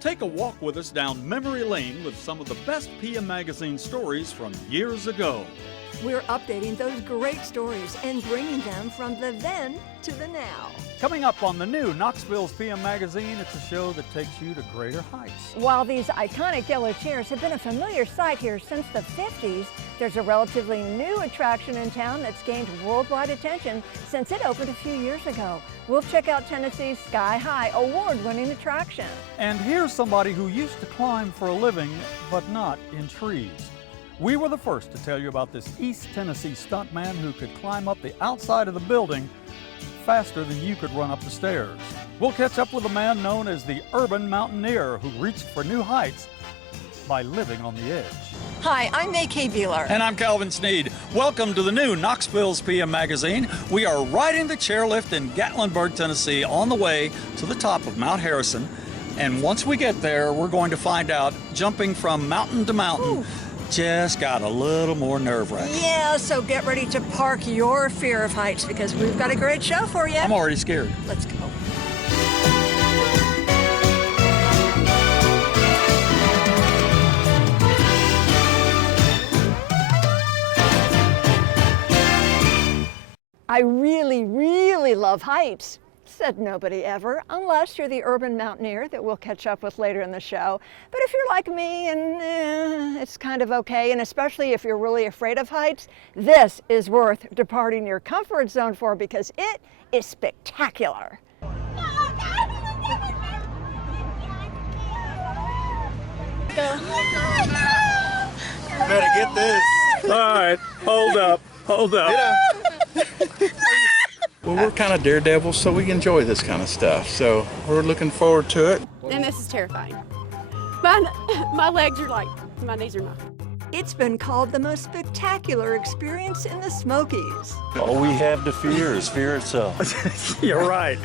Take a walk with us down memory lane with some of the best PM Magazine stories from years ago. We're updating those great stories and bringing them from the then to the now. Coming up on the new Knoxville's PM Magazine, it's a show that takes you to greater heights. While these iconic yellow chairs have been a familiar sight here since the 50s, there's a relatively new attraction in town that's gained worldwide attention since it opened a few years ago. We'll check out Tennessee's Sky High award-winning attraction. And here's somebody who used to climb for a living, but not in trees. We were the first to tell you about this East Tennessee stuntman who could climb up the outside of the building faster than you could run up the stairs. We'll catch up with a man known as the urban mountaineer who reached for new heights by living on the edge. Hi, I'm May K. Beeler. And I'm Calvin Sneed. Welcome to the new Knoxville's PM Magazine. We are riding the chairlift in Gatlinburg, Tennessee, on the way to the top of Mount Harrison. And once we get there, we're going to find out jumping from mountain to mountain. Ooh. Just got a little more nerve-wracking. Yeah, so get ready to park your fear of heights because we've got a great show for you. I'm already scared. Let's go. I really, really love heights. Said nobody ever, unless you're the urban mountaineer that we'll catch up with later in the show. But if you're like me and it's kind of okay, and especially if you're really afraid of heights, this is worth departing your comfort zone for because it is spectacular. Better get this. All right, hold up. Well, we're kind of daredevils, so we enjoy this kind of stuff. So we're looking forward to it. And this is terrifying. My legs are like, my knees are not. It's been called the most spectacular experience in the Smokies. All we have to fear is fear itself. You're right.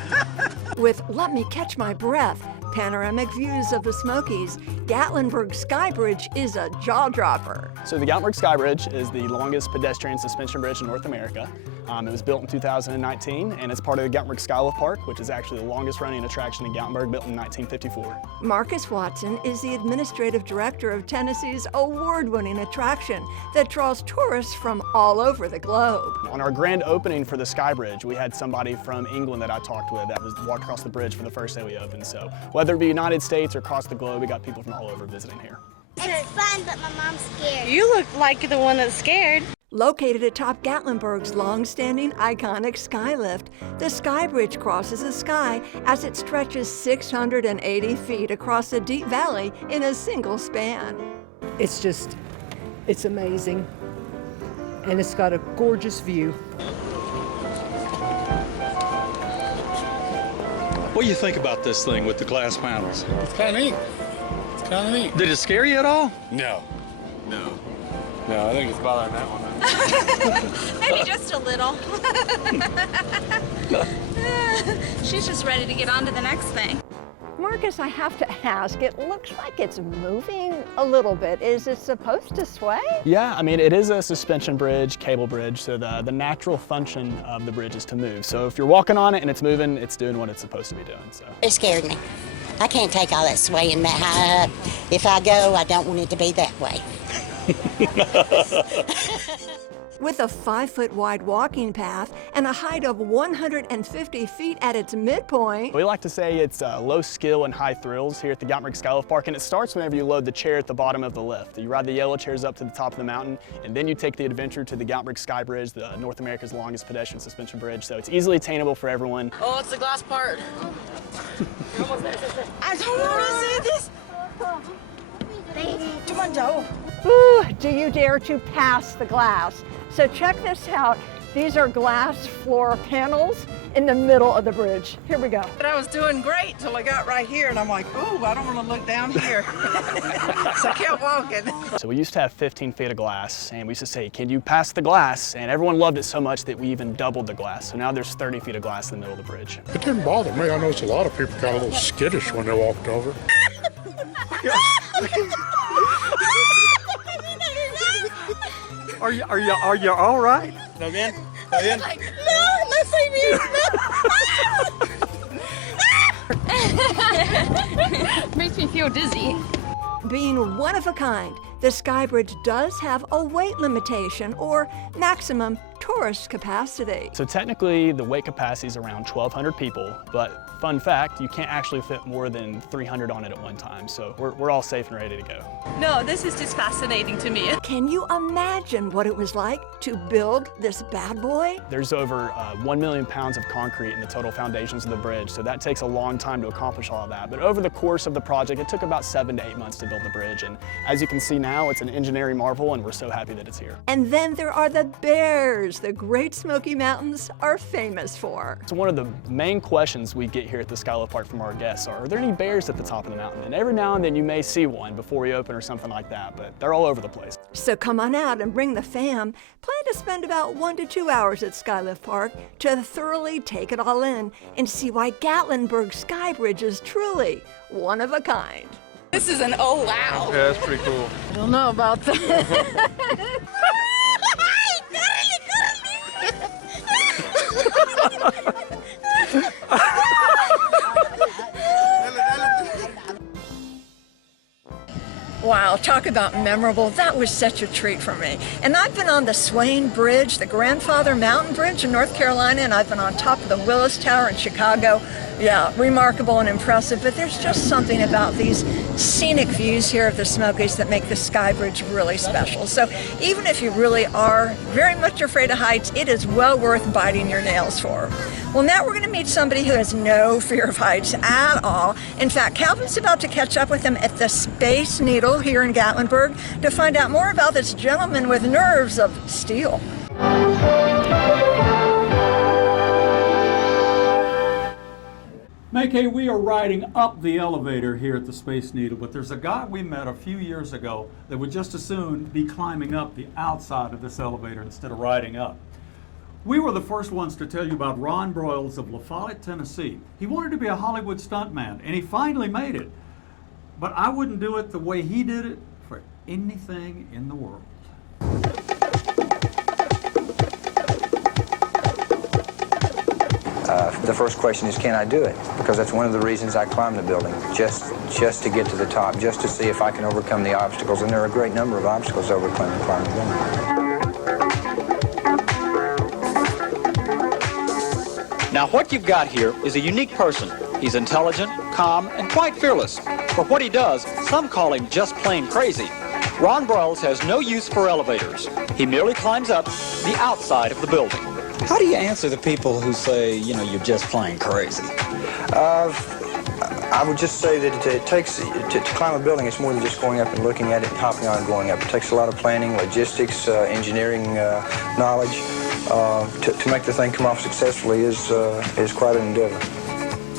With Let Me Catch My Breath, panoramic views of the Smokies, Gatlinburg Sky Bridge is a jaw-dropper. So the Gatlinburg Sky Bridge is the longest pedestrian suspension bridge in North America. It was built in 2019, and it's part of the Gatlinburg Skywolf Park, which is actually the longest running attraction in Gatlinburg, built in 1954. Marcus Watson is the administrative director of Tennessee's award-winning attraction that draws tourists from all over the globe. On our grand opening for the Sky Bridge, we had somebody from England that I talked with that walked across the bridge for the first day we opened. So whether it be United States or across the globe, we got people from all over visiting here. It's fun, but my mom's scared. You look like the one that's scared. Located atop Gatlinburg's long-standing iconic skylift, the Sky Bridge crosses the sky as it stretches 680 feet across a deep valley in a single span. It's amazing. And it's got a gorgeous view. What do you think about this thing with the glass panels? It's kind of neat. Did it scare you at all? No, I think it's bothering that one. Maybe just a little. She's just ready to get on to the next thing. Marcus, I have to ask, it looks like it's moving a little bit. Is it supposed to sway? Yeah, I mean, it is a suspension bridge, cable bridge, so the natural function of the bridge is to move. So if you're walking on it and it's moving, it's doing what it's supposed to be doing. So It scared me. I can't take all that swaying that high up. If I go, I don't want it to be that way. With a 5-foot wide walking path and a height of 150 feet at its midpoint. we like to say it's low skill and high thrills here at the Gatlinburg Skywolf Park, and it starts whenever you load the chair at the bottom of the lift. You ride the yellow chairs up to the top of the mountain, and then you take the adventure to the Gatlinburg Sky Bridge, the North America's longest pedestrian suspension bridge. So it's easily attainable for everyone. Oh, it's the glass part. I don't want to see this. Come on, Joe. Ooh, do you dare to pass the glass? So check this out. These are glass floor panels in the middle of the bridge. Here we go. But I was doing great till I got right here, and I'm like, ooh, I don't want to look down here. So I kept walking. So we used to have 15 feet of glass, and we used to say, can you pass the glass? And everyone loved it so much that we even doubled the glass. So now there's 30 feet of glass in the middle of the bridge. It didn't bother me. I noticed a lot of people got a little skittish when they walked over. Are you all right? No, again? No, again? No, Makes me feel dizzy. Being one of a kind, the Sky Bridge does have a weight limitation or maximum tourist capacity. So technically, the weight capacity is around 1,200 people, but fun fact, you can't actually fit more than 300 on it at one time, so we're all safe and ready to go. No, this is just fascinating to me. Can you imagine what it was like to build this bad boy? There's over 1 million pounds of concrete in the total foundations of the bridge, so that takes a long time to accomplish all of that. But over the course of the project, it took about 7 to 8 months to build the bridge, and as you can see now, it's an engineering marvel, and we're so happy that it's here. And then there are the bears the Great Smoky Mountains are famous for. So one of the main questions we get here at the Skylove Park from our guests are there any bears at the top of the mountain? And every now and then you may see one before we open or something like that, but they're all over the place. So come on out and bring the fam. Plan to spend about 1 to 2 hours at Skylove Park to thoroughly take it all in and see why Gatlinburg Sky Bridge is truly one of a kind. This is an oh wow. Yeah, that's pretty cool. I don't know about that. Wow, talk about memorable. That was such a treat for me. And I've been on the Swain Bridge, the Grandfather Mountain Bridge in North Carolina, and I've been on top of the Willis Tower in Chicago. Yeah, remarkable and impressive, but there's just something about these scenic views here of the Smokies that make the Sky Bridge really special. So even if you really are very much afraid of heights, it is well worth biting your nails for. Well, now we're going to meet somebody who has no fear of heights at all. In fact, Calvin's about to catch up with him at the Space Needle here in Gatlinburg to find out more about this gentleman with nerves of steel. Mackay, we are riding up the elevator here at the Space Needle, but there's a guy we met a few years ago that would just as soon be climbing up the outside of this elevator instead of riding up. We were the first ones to tell you about Ron Broyles of La Follette, Tennessee. He wanted to be a Hollywood stuntman, and he finally made it. But I wouldn't do it the way he did it for anything in the world. The first question is, can I do it? Because that's one of the reasons I climbed the building, just to get to the top, just to see if I can overcome the obstacles. And there are a great number of obstacles over climbing the building. Now what you've got here is a unique person. He's intelligent, calm, and quite fearless. For what he does, some call him just plain crazy. Ron Broyles has no use for elevators. He merely climbs up the outside of the building. How do you answer the people who say, you know, you're just plain crazy? I would just say that it takes, to climb a building, it's more than just going up and looking at it and hopping on and going up. It takes a lot of planning, logistics, engineering knowledge. To make the thing come off successfully is quite an endeavor.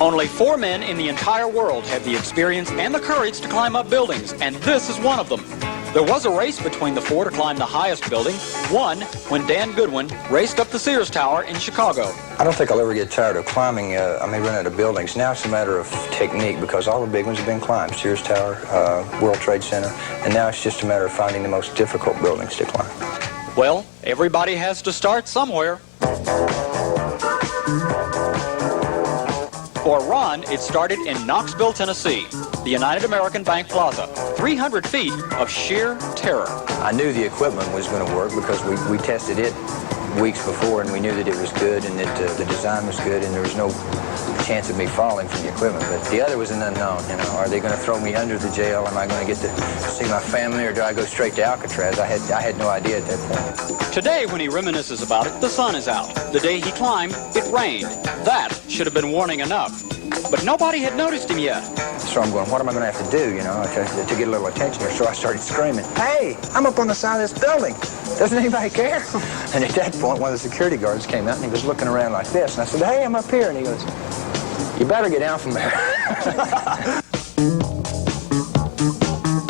Only 4 men in the entire world have the experience and the courage to climb up buildings, and this is one of them. There was a race between the 4 to climb the highest building, one when Dan Goodwin raced up the Sears Tower in Chicago. I don't think I'll ever get tired of climbing. I may run out of buildings. Now it's a matter of technique because all the big ones have been climbed. Sears Tower, World Trade Center, and now it's just a matter of finding the most difficult buildings to climb. Well, everybody has to start somewhere. For Ron, it started in Knoxville, Tennessee, the United American Bank Plaza, 300 feet of sheer terror. I knew the equipment was going to work because we tested it weeks before and we knew that it was good and that the design was good and there was no chance of me falling from the equipment. But the other was an unknown, you know. Are they going to throw me under the jail? Am I going to get to see my family or do I go straight to Alcatraz? I had no idea at that point. Today, when he reminisces about it, the sun is out. The day he climbed, it rained. That should have been warning enough. But nobody had noticed him yet. So I'm going, what am I going to have to do, you know, to get a little attention here? So I started screaming, hey, I'm up on the side of this building. Doesn't anybody care? And at that point, one of the security guards came out and he was looking around like this. And I said, hey, I'm up here. And he goes, you better get down from there.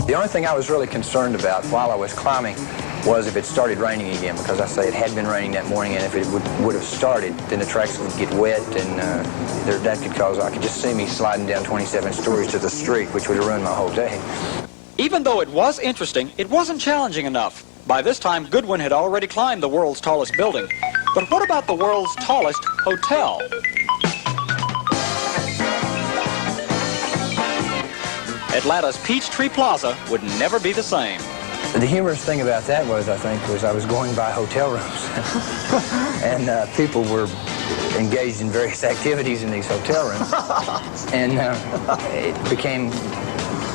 The only thing I was really concerned about while I was climbing was if it started raining again, because I say it had been raining that morning, and if it would have started, then the tracks would get wet, and that could cause, I could just see me sliding down 27 stories to the street, which would have ruined my whole day. Even though it was interesting, it wasn't challenging enough. By this time, Goodwin had already climbed the world's tallest building. But what about the world's tallest hotel? Atlanta's Peachtree Plaza would never be the same. The humorous thing about that was, I think, was I was going by hotel rooms. And people were engaged in various activities in these hotel rooms. And it became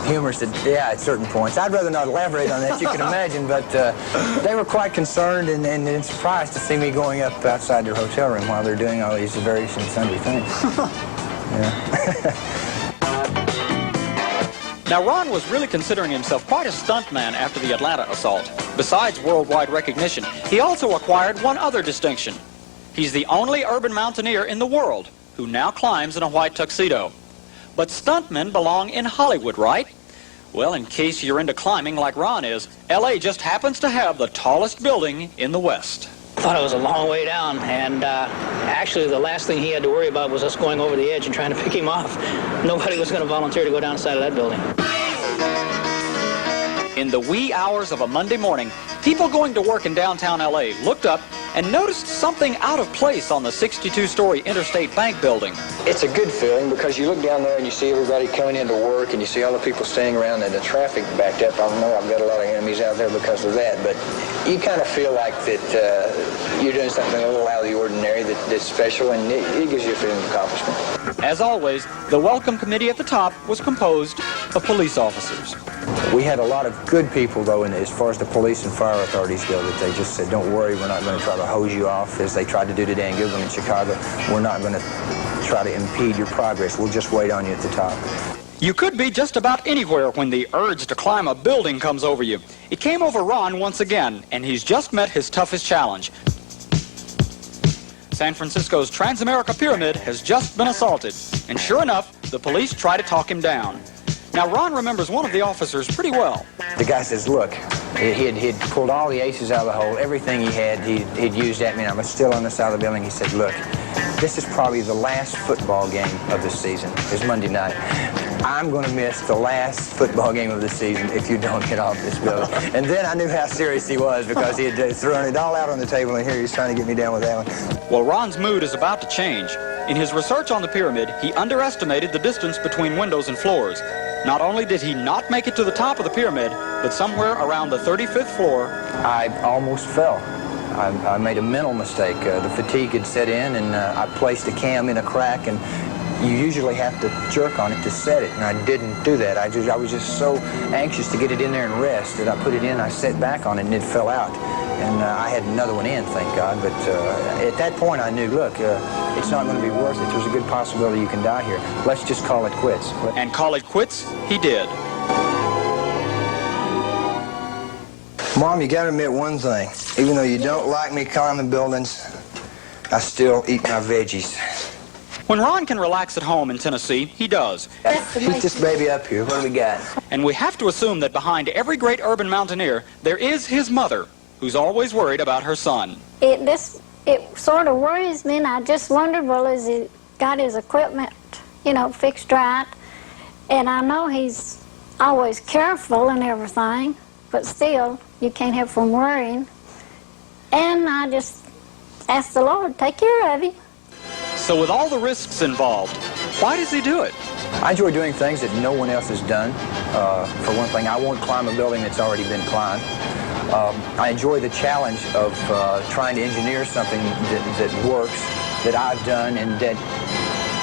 humorous at certain points. I'd rather not elaborate on that, you can imagine, but they were quite concerned and surprised to see me going up outside their hotel room while they're doing all these various and sundry things. Yeah. Now, Ron was really considering himself quite a stuntman after the Atlanta assault. Besides worldwide recognition, he also acquired one other distinction. He's the only urban mountaineer in the world who now climbs in a white tuxedo. But stuntmen belong in Hollywood, right? Well, in case you're into climbing like Ron is, LA just happens to have the tallest building in the West. Thought it was a long way down, and actually the last thing he had to worry about was us going over the edge and trying to pick him off. Nobody was going to volunteer to go down the side of that building. In the wee hours of a Monday morning, people going to work in downtown LA looked up and noticed something out of place on the 62-story Interstate Bank building. It's a good feeling because you look down there and you see everybody coming into work and you see all the people standing around and the traffic backed up. I know I've got a lot of enemies out there because of that, but you kind of feel like that you're doing something a little out of the ordinary that's special, and it gives you a feeling of accomplishment. As always, the welcome committee at the top was composed of police officers. We had a lot of good people, though, as far as the police and fire authorities go, that they just said, don't worry, we're not going to try to hose you off, as they tried to do today in Goodland in Chicago. We're not going to try to impede your progress. We'll just wait on you at the top. You could be just about anywhere when the urge to climb a building comes over you. It came over Ron once again, and he's just met his toughest challenge. San Francisco's Transamerica Pyramid has just been assaulted, and sure enough, the police try to talk him down. Now, Ron remembers one of the officers pretty well. The guy says, look, he'd pulled all the aces out of the hole, everything he had, he'd used at me, and I was still on the side of the building. He said, look, this is probably the last football game of the season. It's Monday night. I'm going to miss the last football game of the season if you don't get off this building. And then I knew how serious he was because he had thrown it all out on the table, and here he's trying to get me down with that one. Well, Ron's mood is about to change. In his research on the pyramid, he underestimated the distance between windows and floors. Not only did he not make it to the top of the pyramid, but somewhere around the 35th floor, I almost fell. I made a mental mistake. The fatigue had set in, and I placed a cam in a crack, and you usually have to jerk on it to set it, and I didn't do that. I was just so anxious to get it in there and rest that I put it in, I set back on it, and it fell out. And I had another one in, thank God. But at that point, I knew, look, it's not going to be worth it. There's a good possibility you can die here. Let's just call it quits. And call it quits, he did. Mom, you got to admit one thing. Even though you don't like me climbing buildings, I still eat my veggies. When Ron can relax at home in Tennessee, he does. Heat this baby up here. What do we got? And we have to assume that behind every great urban mountaineer, there is his mother, who's always worried about her son. It sort of worries me, and I just wondered, well, has he got his equipment, fixed right? And I know he's always careful and everything, but still, you can't help from worrying. And I just ask the Lord, take care of him. So with all the risks involved, why does he do it? I enjoy doing things that no one else has done. For one thing, I won't climb a building that's already been climbed. I enjoy the challenge of trying to engineer something that works, that I've done, and that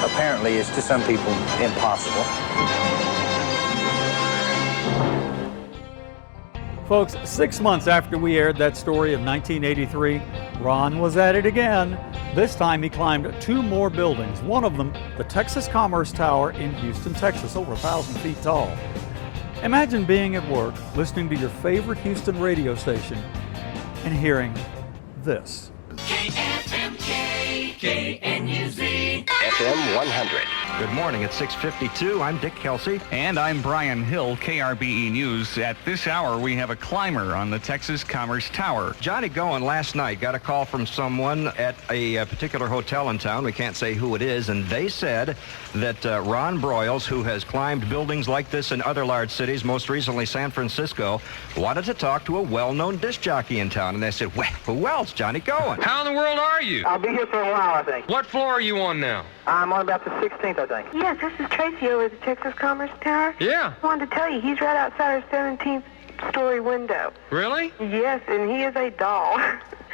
apparently is to some people impossible. Folks, 6 months after we aired that story of 1983, Ron was at it again. This time he climbed 2 more buildings, one of them the Texas Commerce Tower in Houston, Texas, over 1,000 feet tall. Imagine being at work, listening to your favorite Houston radio station, and hearing this. KFMK, KNUZ, FM 100. Good morning. It's 6:52. I'm Dick Kelsey. And I'm Brian Hill, KRBE News. At this hour, we have a climber on the Texas Commerce Tower. Johnny Goen last night got a call from someone at a particular hotel in town. We can't say who it is. And they said that Ron Broyles, who has climbed buildings like this in other large cities, most recently San Francisco, wanted to talk to a well-known disc jockey in town. And they said, well, who else? Johnny Goen. How in the world are you? I'll be here for a while, I think. What floor are you on now? I'm on about the 16th, I think. Yes, this is Tracy over at the Texas Commerce Tower. Yeah. I wanted to tell you, he's right outside our 17th story window. Really? Yes, and he is a doll.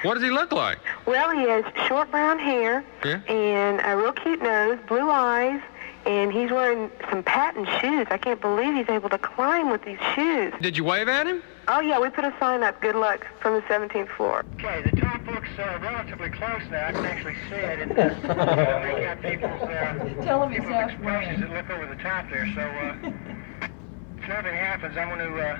What does he look like? Well, he has short brown hair and a real cute nose, blue eyes, and he's wearing some patent shoes. I can't believe he's able to climb with these shoes. Did you wave at him? Oh, yeah, we put a sign up, good luck, from the 17th floor. Okay, the top looks relatively close now. I can actually see it. And make out people's expressions that look over the top there. So if nothing happens, I'm going to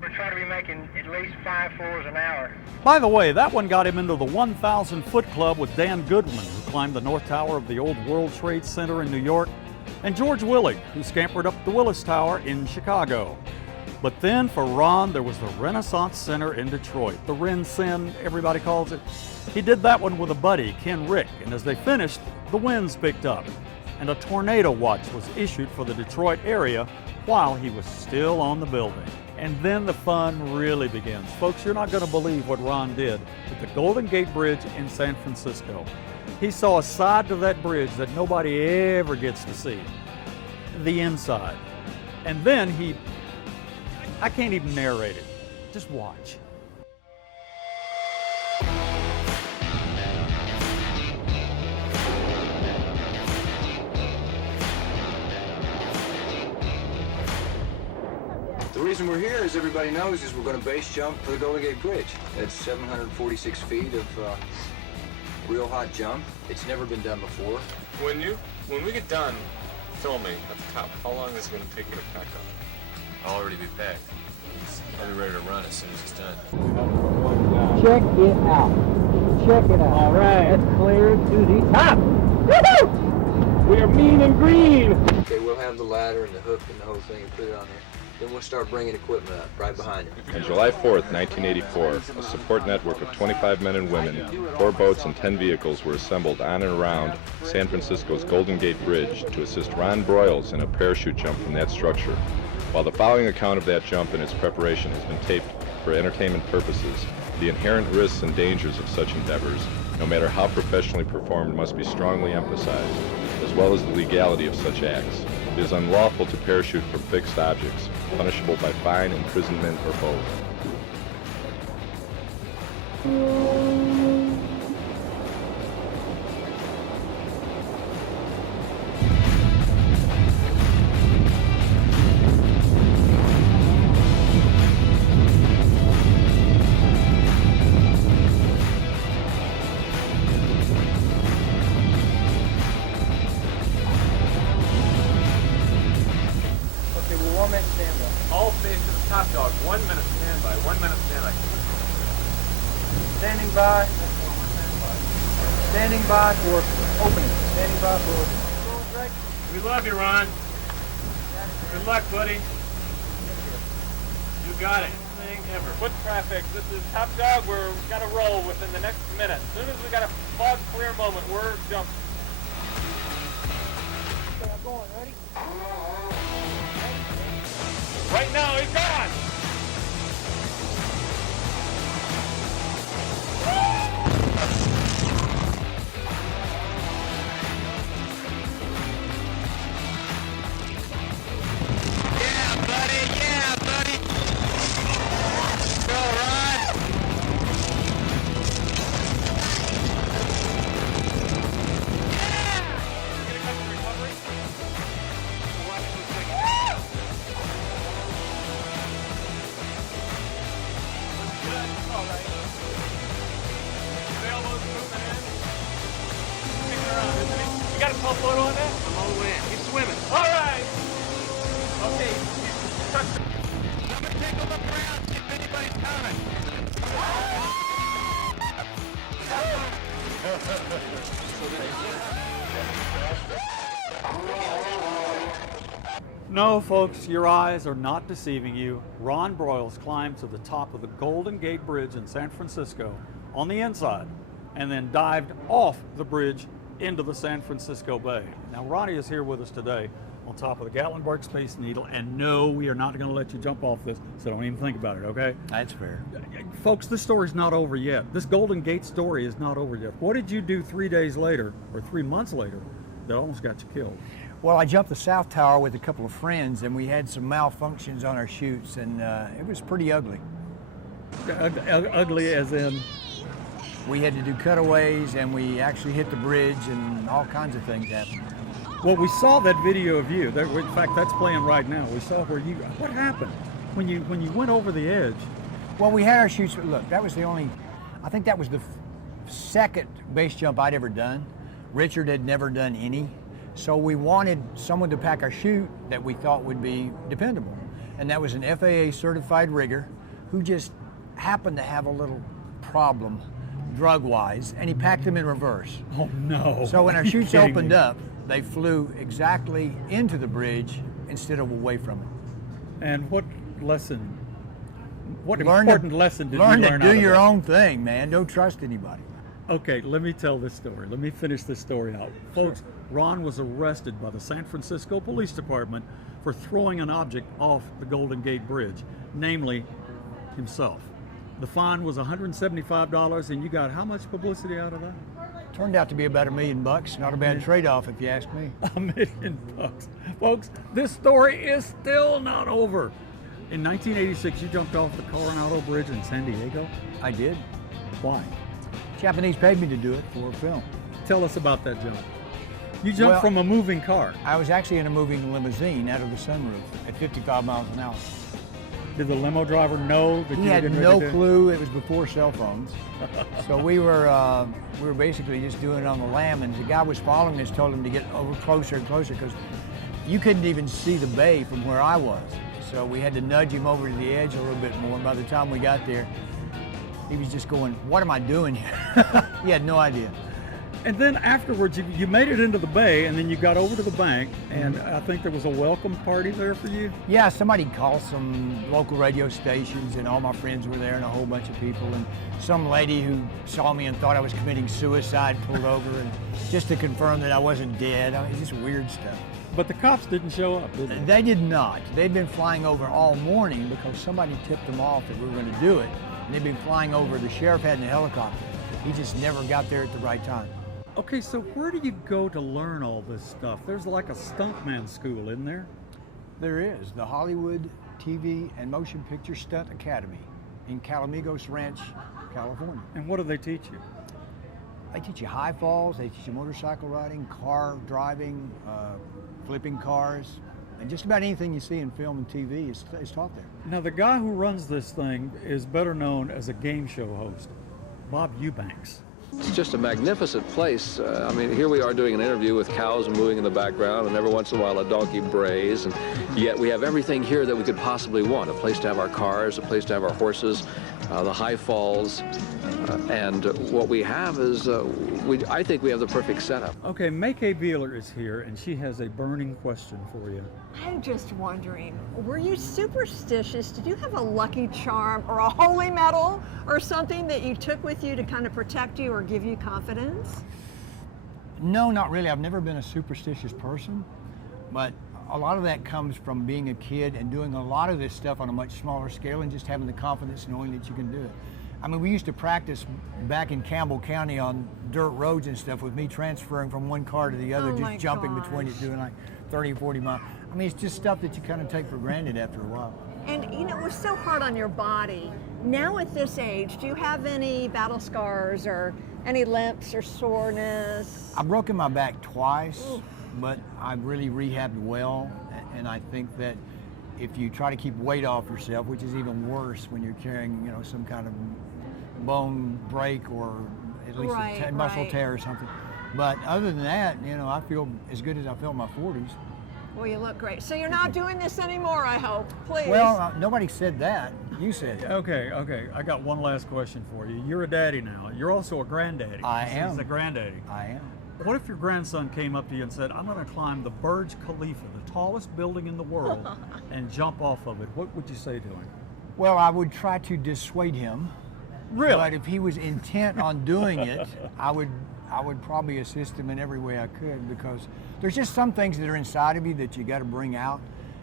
we're trying to be making at least 5 floors an hour. By the way, that one got him into the 1,000 Foot Club with Dan Goodwin, who climbed the North Tower of the old World Trade Center in New York, and George Willig, who scampered up the Willis Tower in Chicago. But then for Ron, there was the Renaissance Center in Detroit, the Ren-Cen, everybody calls it. He did that one with a buddy, Ken Rick, and as they finished, the winds picked up, and a tornado watch was issued for the Detroit area while he was still on the building. And then the fun really begins. Folks, you're not going to believe what Ron did at the Golden Gate Bridge in San Francisco. He saw a side to that bridge that nobody ever gets to see, the inside. And then I can't even narrate it. Just watch. The reason we're here, as everybody knows, is we're going to base jump for the Golden Gate Bridge. It's 746 feet of real hot jump. It's never been done before. When we get done filming at the top, how long is it going to take you to pack up? I'll already be packed. I'll be ready to run as soon as it's done. Check it out. Check it out. All right. It's clear to the top. Woo-hoo! We are mean and green. Okay, we'll have the ladder and the hook and the whole thing and put it on there. Then we'll start bringing equipment up right behind it. On July 4th, 1984, a support network of 25 men and women, 4 boats and 10 vehicles were assembled on and around San Francisco's Golden Gate Bridge to assist Ron Broyles in a parachute jump from that structure. While the following account of that jump and its preparation has been taped for entertainment purposes, the inherent risks and dangers of such endeavors, no matter how professionally performed, must be strongly emphasized, as well as the legality of such acts. It is unlawful to parachute from fixed objects, punishable by fine, imprisonment, or both. Standing by for opening. Standing by for opening. We love you, Ron. Good luck, buddy. You got it. Thing ever. Foot traffic. This is Top Dog. We're got to roll within the next minute. As soon as we got a fog clear moment, we're jumping. Okay, I'm going. Ready? Right now, he's gone. You got a top photo on that? I'm all the way in. He's swimming. All right. Okay. I'm going to take a look around, see if anybody's coming. No, folks, your eyes are not deceiving you. Ron Broyles climbed to the top of the Golden Gate Bridge in San Francisco on the inside and then dived off the bridge into the San Francisco Bay. Now, Ronnie is here with us today on top of the Gatlinburg Space Needle, and no, we are not going to let you jump off this, so don't even think about it, okay? That's fair. Folks, this story's not over yet. This Golden Gate story is not over yet. What did you do 3 days later, or 3 months later, that almost got you killed? Well, I jumped the South Tower with a couple of friends, and we had some malfunctions on our chutes, and it was pretty ugly. Ugly as in? We had to do cutaways, and we actually hit the bridge, and all kinds of things happened. Well, we saw that video of you. In fact, that's playing right now. We saw where you. What happened when you went over the edge? Well, we had our chutes. Look, that was the only. I think that was the second base jump I'd ever done. Richard had never done any, so we wanted someone to pack our chute that we thought would be dependable, and that was an FAA certified rigger who just happened to have a little problem drug-wise, and he packed them in reverse. Oh no! So when our chutes opened up, they flew exactly into the bridge instead of away from it. And what lesson? What important lesson did you learn out of that? Learn to do your own thing, man. Don't trust anybody. Okay, let me tell this story. Let me finish this story out. Folks, Ron was arrested by the San Francisco Police Department for throwing an object off the Golden Gate Bridge, namely himself. The fine was $175, and you got how much publicity out of that? Turned out to be about $1 million. Not a bad trade-off, if you ask me. $1 million. Folks, this story is still not over. In 1986, you jumped off the Coronado Bridge in San Diego? I did. Why? Japanese paid me to do it for a film. Tell us about that jump. You jumped from a moving car. I was actually in a moving limousine out of the sunroof at 55 miles an hour. Did the limo driver know that he had no clue? It was before cell phones. So we were basically just doing it on the lam, and the guy was following us told him to get over closer and closer because you couldn't even see the bay from where I was. So we had to nudge him over to the edge a little bit more. And by the time we got there, he was just going, "What am I doing here?" He had no idea. And then afterwards, you made it into the bay, and then you got over to the bank, and I think there was a welcome party there for you? Yeah, somebody called some local radio stations, and all my friends were there, and a whole bunch of people, and some lady who saw me and thought I was committing suicide pulled over, and just to confirm that I wasn't dead. I mean, it's just weird stuff. But the cops didn't show up, did they? They did not. They'd been flying over all morning because somebody tipped them off that we were going to do it, and they'd been flying over. The sheriff had in a helicopter. He just never got there at the right time. Okay, so where do you go to learn all this stuff? There's like a stuntman school, isn't there? There is. The Hollywood TV and Motion Picture Stunt Academy in Calamigos Ranch, California. And what do they teach you? They teach you high falls, they teach you motorcycle riding, car driving, flipping cars, and just about anything you see in film and TV is taught there. Now, the guy who runs this thing is better known as a game show host, Bob Eubanks. It's just a magnificent place. I mean, here we are doing an interview with cows mooing in the background, and every once in a while a donkey brays, and yet we have everything here that we could possibly want. A place to have our cars, a place to have our horses, the high falls, and what we have is, I think we have the perfect setup. Okay, Maykay Beeler is here, and she has a burning question for you. I'm just wondering, were you superstitious? Did you have a lucky charm or a holy medal or something that you took with you to kind of protect you or give you confidence? No, not really. I've never been a superstitious person, but a lot of that comes from being a kid and doing a lot of this stuff on a much smaller scale and just having the confidence knowing that you can do it. I mean, we used to practice back in Campbell County on dirt roads and stuff with me transferring from one car to the other, just jumping between it, doing like 30 or 40 miles. I mean, it's just stuff that you kind of take for granted after a while. And you know, it was so hard on your body. Now at this age, do you have any battle scars or any limps or soreness? I've broken my back twice, but I've really rehabbed well. And I think that if you try to keep weight off yourself, which is even worse when you're carrying, you know, some kind of bone break or at least a muscle tear or something. But other than that, you know, I feel as good as I felt in my 40s. Well, you look great. So you're not doing this anymore, I hope, please. Well, nobody said that. You said it. Okay. I got one last question for you. You're a daddy now. You're also a granddaddy. I am. He's a granddaddy. I am. What if your grandson came up to you and said, I'm going to climb the Burj Khalifa, the tallest building in the world, and jump off of it? What would you say to him? Well, I would try to dissuade him. Really? But if he was intent on doing it, I would probably assist him in every way I could, because there's just some things that are inside of you that you got to bring out,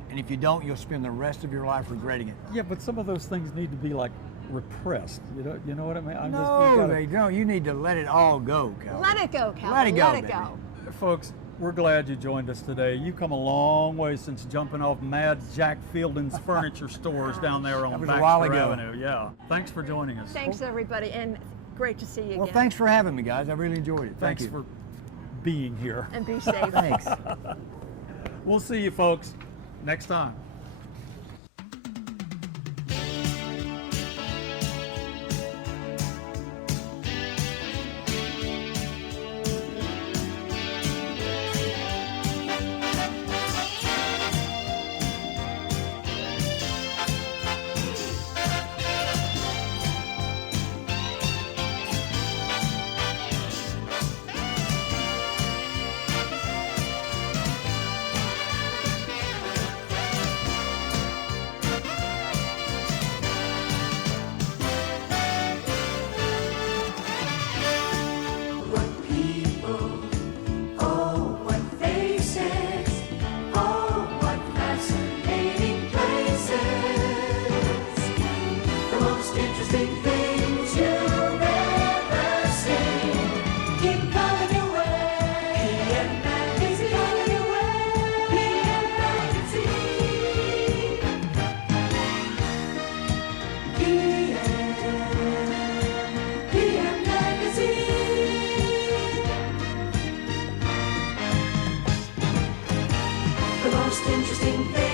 and if you don't, you'll spend the rest of your life regretting it. Yeah, but some of those things need to be like repressed. You know what I mean? They don't. You need to let it all go, Calvin. Let it go, Calvin. Let it go, Let it baby. go. Folks, we're glad you joined us today. You've come a long way since jumping off Mad Jack Fielding's furniture stores down there on That was a while Baxter ago. Avenue. Yeah. Thanks for joining us. Thanks, everybody, and great to see you Well, again. thanks for having me, guys. I really enjoyed it. Thank Thanks you. for being here. And be safe. Thanks. We'll see you folks next time. Most interesting thing.